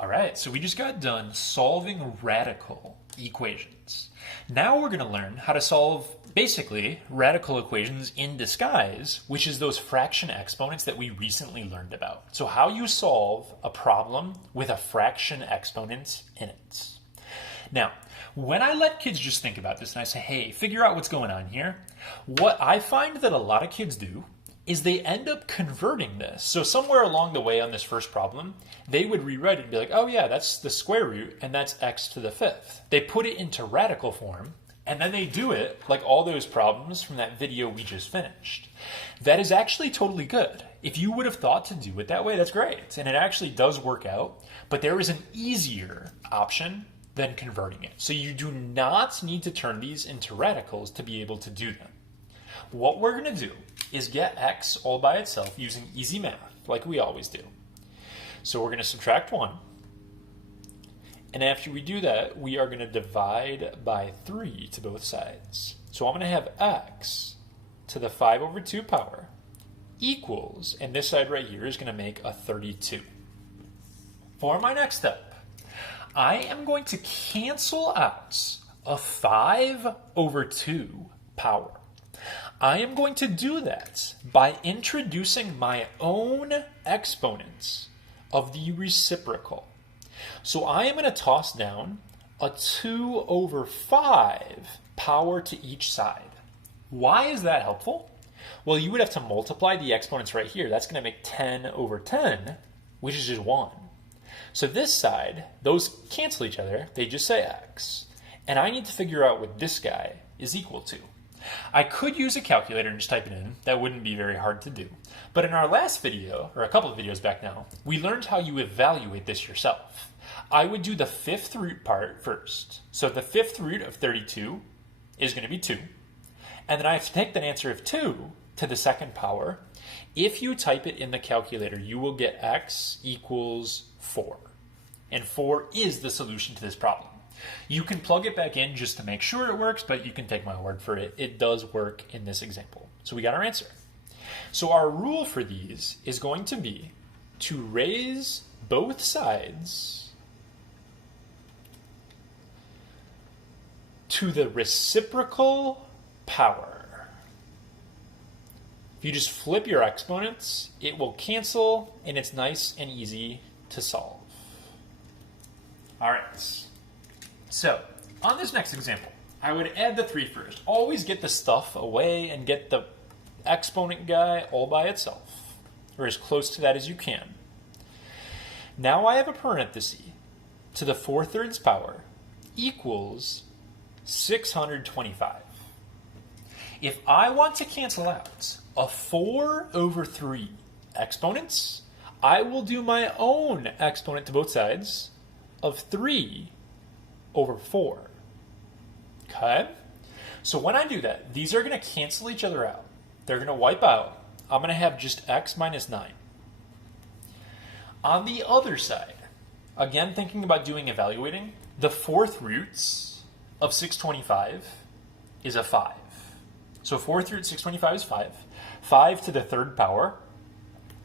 All right, so we just got done solving radical equations. Now we're going to learn how to solve basically radical equations in disguise, which is those fraction exponents that we recently learned about. So how you solve a problem with a fraction exponent in it. Now, when I let kids just think about this and I say, hey, figure out what's going on here, what I find that a lot of kids do is they end up converting this. So somewhere along the way on this first problem, they would rewrite it and be like, oh yeah, that's the square root and that's x to the fifth. They put it into radical form and then they do it like all those problems from that video we just finished. That is actually totally good. If you would have thought to do it that way, that's great. And it actually does work out, but there is an easier option than converting it. So you do not need to turn these into radicals to be able to do them. What we're going to do is get x all by itself using easy math, like we always do. So we're going to subtract 1. And after we do that, we are going to divide by 3 to both sides. So I'm going to have x to the 5 over 2 power equals, and this side right here is going to make a 32. For my next step, I am going to cancel out a 5 over 2 power. I am going to do that by introducing my own exponents of the reciprocal. So I am going to toss down a 2 over 5 power to each side. Why is that helpful? Well, you would have to multiply the exponents right here. That's going to make 10 over 10, which is just 1. So this side, those cancel each other. They just say x. And I need to figure out what this guy is equal to. I could use a calculator and just type it in. That wouldn't be very hard to do. But in our last video, or a couple of videos back now, we learned how you evaluate this yourself. I would do the fifth root part first. So the fifth root of 32 is going to be 2. And then I have to take that answer of 2 to the second power. If you type it in the calculator, you will get x equals 4. And 4 is the solution to this problem. You can plug it back in just to make sure it works, but you can take my word for it. It does work in this example. So we got our answer. So our rule for these is going to be to raise both sides to the reciprocal power. If you just flip your exponents, it will cancel and it's nice and easy to solve. All right. So, on this next example, I would add the 3 first. Always get the stuff away and get the exponent guy all by itself, or as close to that as you can. Now I have a parenthesis to the 4/3 power equals 625. If I want to cancel out a 4 over 3 exponents, I will do my own exponent to both sides of 3 over 4. Okay? So when I do that, these are going to cancel each other out. They're going to wipe out. I'm going to have just x minus 9. On the other side, again thinking about doing evaluating, the 4th roots of 625 is a 5. So 4th root 625 is 5. 5 to the 3rd power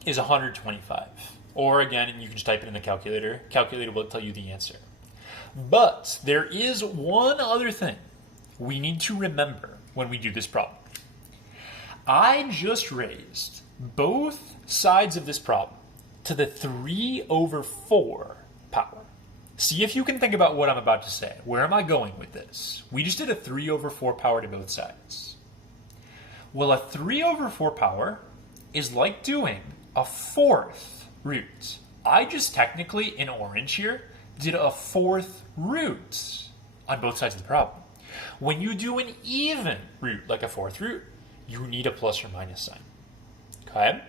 is 125. Or again, and you can just type it in the calculator. Calculator will tell you the answer. But there is one other thing we need to remember when we do this problem. I just raised both sides of this problem to the 3 over 4 power. See if you can think about what I'm about to say. Where am I going with this? We just did a 3 over 4 power to both sides. Well, a 3 over 4 power is like doing a 4th root. I just technically, in orange here, did a 4th root on both sides of the problem. When you do an even root, like a 4th root, you need a plus or minus sign. Okay?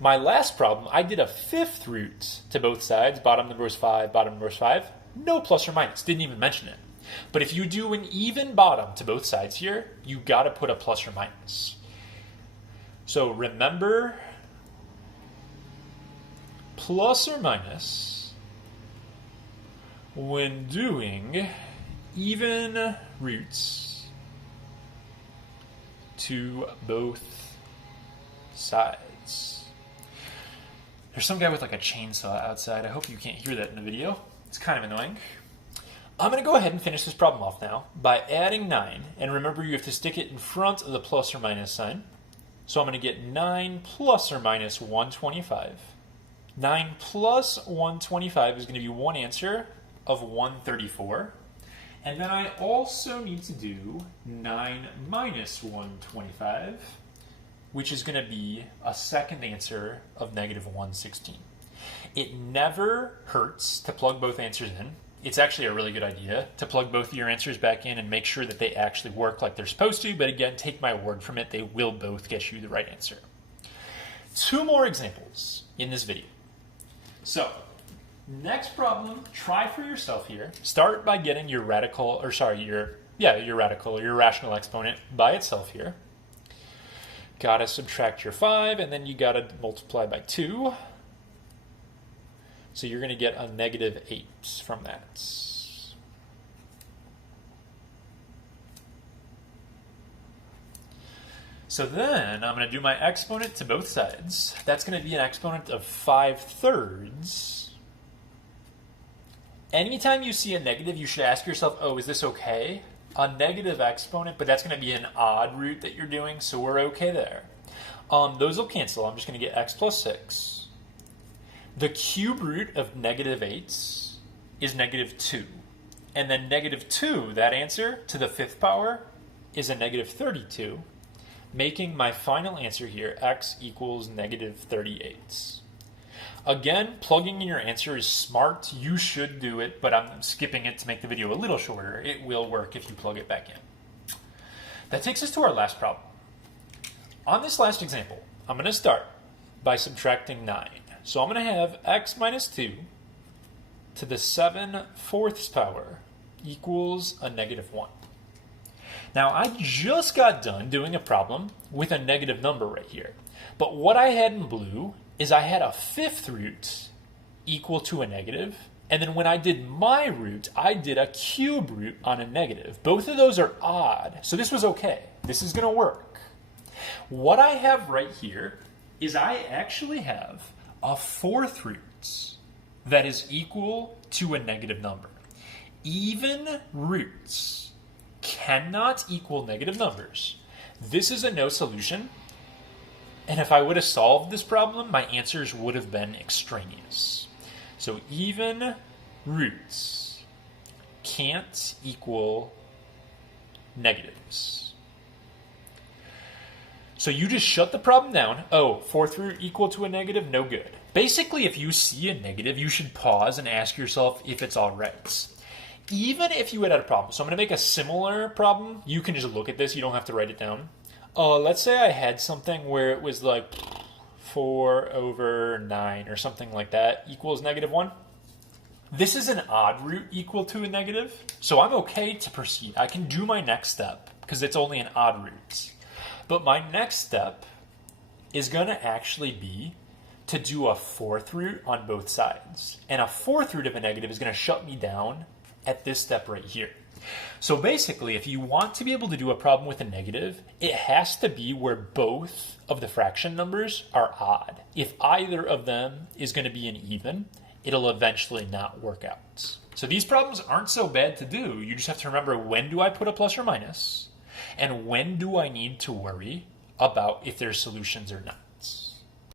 My last problem, I did a 5th root to both sides, bottom number was 5, bottom number was 5. No plus or minus, didn't even mention it. But if you do an even bottom to both sides here, you got to put a plus or minus. So remember, plus or minus when doing even roots to both sides. There's some guy with like a chainsaw outside. I hope you can't hear that in the video. It's kind of annoying. I'm going to go ahead and finish this problem off now by adding 9. And remember, you have to stick it in front of the plus or minus sign. So I'm going to get 9 plus or minus 125. 9 plus 125 is going to be one answer of 134. And then I also need to do 9 minus 125, which is going to be a second answer of negative 116. It never hurts to plug both answers in. It's actually a really good idea to plug both of your answers back in and make sure that they actually work like they're supposed to. But again, take my word from it, they will both get you the right answer. 2 more examples in this video. So, next problem, try for yourself here. Start by getting your radical, or sorry, your rational exponent by itself here. Gotta subtract your 5, and then you gotta multiply by 2. So you're gonna get a negative 8 from that. So then I'm going to do my exponent to both sides. That's going to be an exponent of 5/3. Anytime you see a negative, you should ask yourself, oh, is this okay? A negative exponent, but that's going to be an odd root that you're doing, so we're okay there. Those will cancel. I'm just going to get x plus 6. The cube root of negative 8 is negative 2. And then negative 2, that answer, to the 5th power, is a negative 32. Making my final answer here, x equals negative 38. Again, plugging in your answer is smart. You should do it, but I'm skipping it to make the video a little shorter. It will work if you plug it back in. That takes us to our last problem. On this last example, I'm going to start by subtracting 9. So I'm going to have x minus 2 to the 7/4 power equals a negative 1. Now, I just got done doing a problem with a negative number right here. But what I had in blue is I had a 5th root equal to a negative. And then when I did my root, I did a cube root on a negative. Both of those are odd. So this was okay. This is going to work. What I have right here is I actually have a 4th root that is equal to a negative number. Even roots cannot equal negative numbers. This is a no solution, and if I would have solved this problem, my answers would have been extraneous. So even roots can't equal negatives. So you just shut the problem down. Oh, 4th root equal to a negative? No good. Basically, if you see a negative, you should pause and ask yourself if it's all right. Even if you had a problem, so I'm going to make a similar problem. You can just look at this. You don't have to write it down. Let's say I had something where it was like 4/9 or something like that equals negative 1. This is an odd root equal to a negative, so I'm okay to proceed. I can do my next step because it's only an odd root. But my next step is going to actually be to do a 4th root on both sides. And a 4th root of a negative is going to shut me down at this step right here. So basically, if you want to be able to do a problem with a negative, it has to be where both of the fraction numbers are odd. If either of them is going to be an even, it'll eventually not work out. So these problems aren't so bad to do. You just have to remember, when do I put a plus or minus? And when do I need to worry about if there's solutions or not?